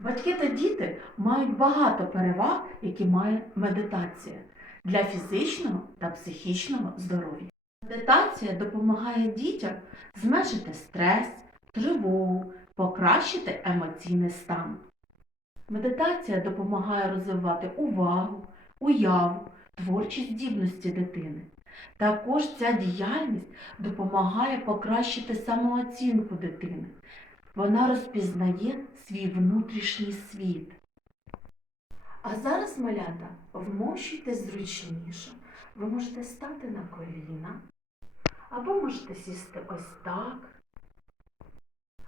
Батьки та діти мають багато переваг, які має медитація для фізичного та психічного здоров'я. Медитація допомагає дітям зменшити стрес, тривогу, покращити емоційний стан. Медитація допомагає розвивати увагу, уяву, творчі здібності дитини. Також ця діяльність допомагає покращити самооцінку дитини. Вона розпізнає свій внутрішній світ. А зараз, малята, вмощуйтесь зручніше. Ви можете стати на коліна, або можете сісти ось так,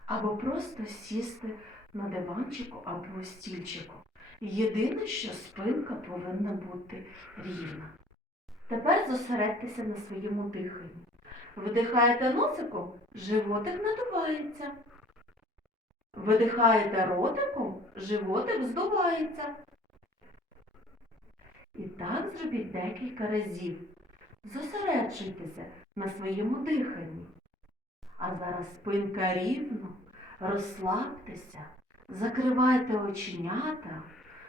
або просто сісти на диванчику або стільчику. Єдине, що спинка повинна бути рівна. Тепер зосередьтеся на своєму диханні. Вдихаєте носиком, животик надувається. Видихаєте ротиком, животик здувається. І так зробіть декілька разів. Зосереджуйтеся на своєму диханні. А зараз спинка рівно, розслабтеся, закривайте оченята,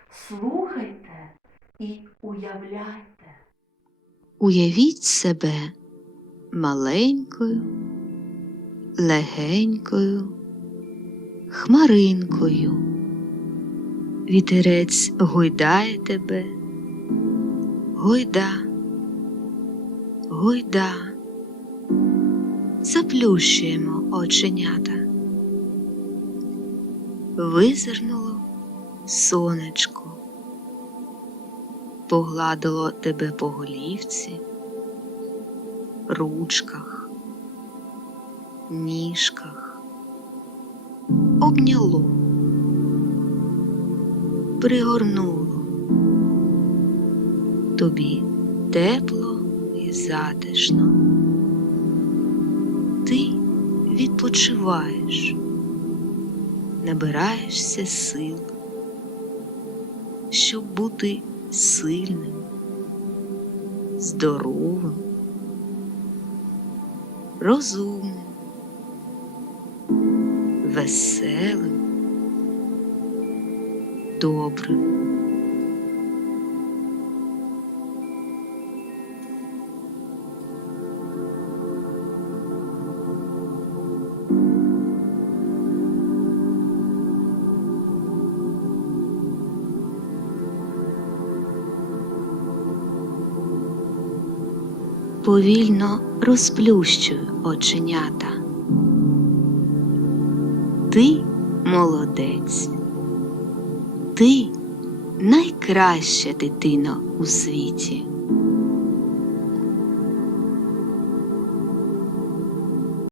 слухайте і уявляйте. Уявіть себе маленькою, легенькою, хмаринкою. Вітерець гойдає тебе, гойда, гойда. Заплющуємо оченята. Визирнуло сонечко погладило тебе по голівці, ручках, ніжках, обняло, пригорнуло. Тобі тепло і затишно. Ти відпочиваєш, набираєшся сил, щоб бути сильним, здоровим, розумним, веселим, добрим. повільно розплющуй оченята. Ти молодець, ти найкраща дитина у світі.